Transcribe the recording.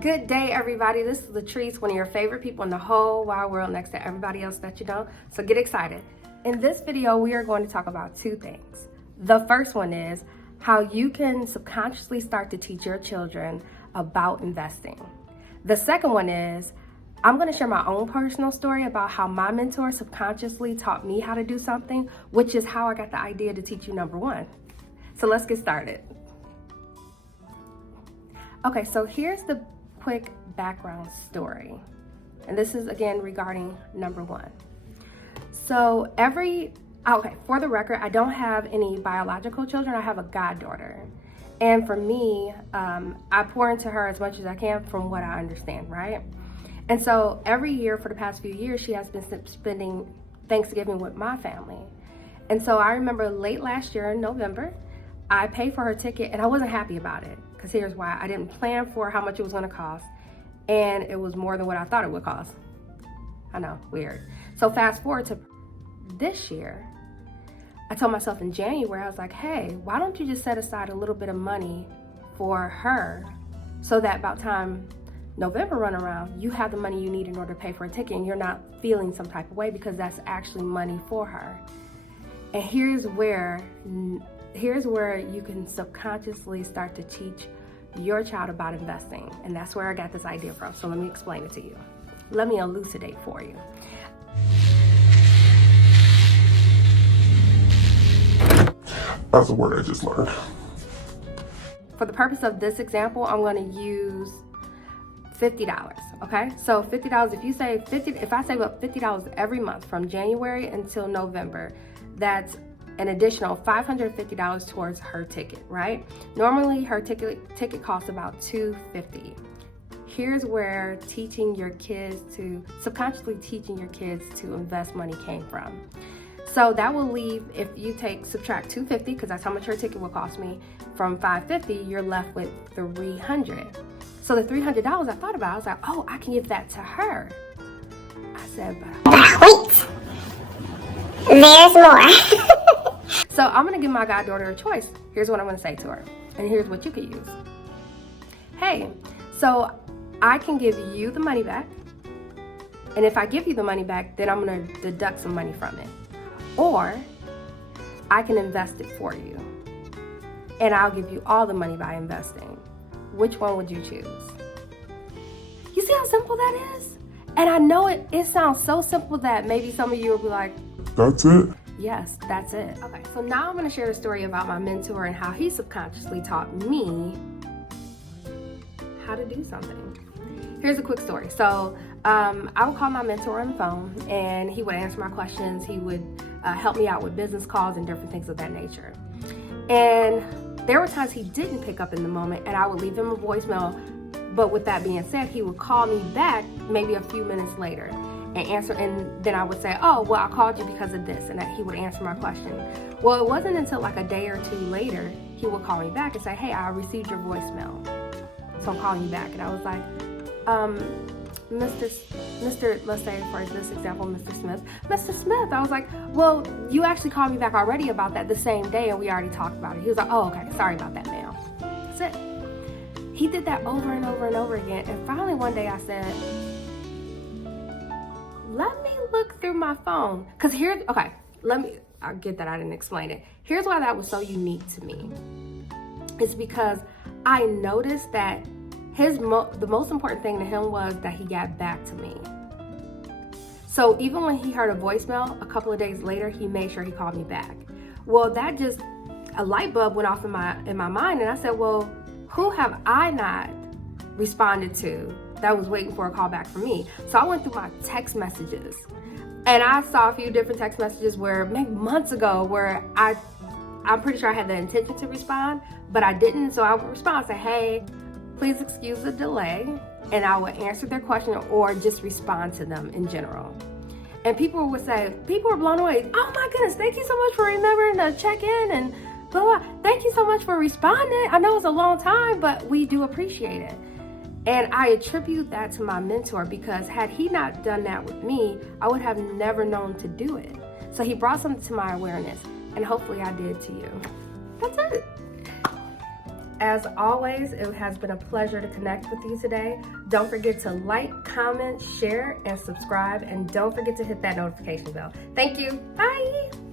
Good day, everybody. This is Latrice, one of your favorite people in the whole wide world next to everybody else that you know. So get excited. In this video, we are going to talk about two things. The first one is how you can subconsciously start to teach your children about investing. The second one is I'm going to share my own personal story about how my mentor subconsciously taught me how to do something, which is how I got the idea to teach you number one. So let's get started. Okay, so here's the quick background story. And this is again regarding number one. So for the record, I don't have any biological children. I have a goddaughter. And for me, I pour into her as much as I can from what I understand, right? And so every year for the past few years, she has been spending Thanksgiving with my family. And so I remember late last year in November, I paid for her ticket and I wasn't happy about it. Because here's why. I didn't plan for how much it was going to cost. And it was more than what I thought it would cost. I know, weird. So fast forward to this year, I told myself in January, I was like, hey, why don't you just set aside a little bit of money for her so that by the time November run around, you have the money you need in order to pay for a ticket and you're not feeling some type of way because that's actually money for her. And here's where you can subconsciously start to teach your child about investing. And that's where I got this idea from. So let me explain it to you. Let me elucidate for you. That's a word I just learned. For the purpose of this example, I'm going to use $50, okay? So $50, if I save up $50 every month from January until November, that's an additional $550 towards her ticket, right? Normally her ticket costs about $250. Here's where subconsciously teaching your kids to invest money came from. So that will leave, if you subtract $250, because that's how much her ticket will cost me, from $550, you're left with $300. So the $300 I thought about, I was like, oh, I can give that to her. I said, but wait, there's more. So I'm gonna give my goddaughter a choice. Here's what I'm gonna say to her, and here's what you could use. Hey, so I can give you the money back, and if I give you the money back, then I'm gonna deduct some money from it. Or I can invest it for you, and I'll give you all the money by investing. Which one would you choose? You see how simple that is? And I know it sounds so simple that maybe some of you will be like, that's it? Yes, that's it. Okay, so now I'm gonna share the story about my mentor and how he subconsciously taught me how to do something. Here's a quick story. So I would call my mentor on the phone and he would answer my questions. He would help me out with business calls and different things of that nature. And there were times he didn't pick up in the moment and I would leave him a voicemail. But with that being said, he would call me back maybe a few minutes later and answer, and then I would say, oh, well, I called you because of this, and that he would answer my question. Well, it wasn't until like a day or two later, he would call me back and say, hey, I received your voicemail, so I'm calling you back. And I was like, Mr. let's say for this example, Mr. Smith, I was like, well, you actually called me back already about that the same day, and we already talked about it. He was like, oh, okay, sorry about that, ma'am. That's it. He did that over and over and over again, and finally one day I said, let me look through my phone. Because I get that I didn't explain it. Here's why that was so unique to me. It's because I noticed that the most important thing to him was that he got back to me. So even when he heard a voicemail, a couple of days later, he made sure he called me back. Well, a light bulb went off in my mind, and I said, well, who have I not responded to that was waiting for a call back from me? So I went through my text messages and I saw a few different text messages where maybe months ago where I'm pretty sure I had the intention to respond, but I didn't. So I would respond, say, hey, please excuse the delay. And I would answer their question or just respond to them in general. And people were blown away. Oh my goodness, thank you so much for remembering to check in and blah, blah. Thank you so much for responding. I know it's a long time, but we do appreciate it. And I attribute that to my mentor because had he not done that with me, I would have never known to do it. So he brought something to my awareness, and hopefully I did to you. That's it. As always, it has been a pleasure to connect with you today. Don't forget to like, comment, share, and subscribe. And don't forget to hit that notification bell. Thank you. Bye.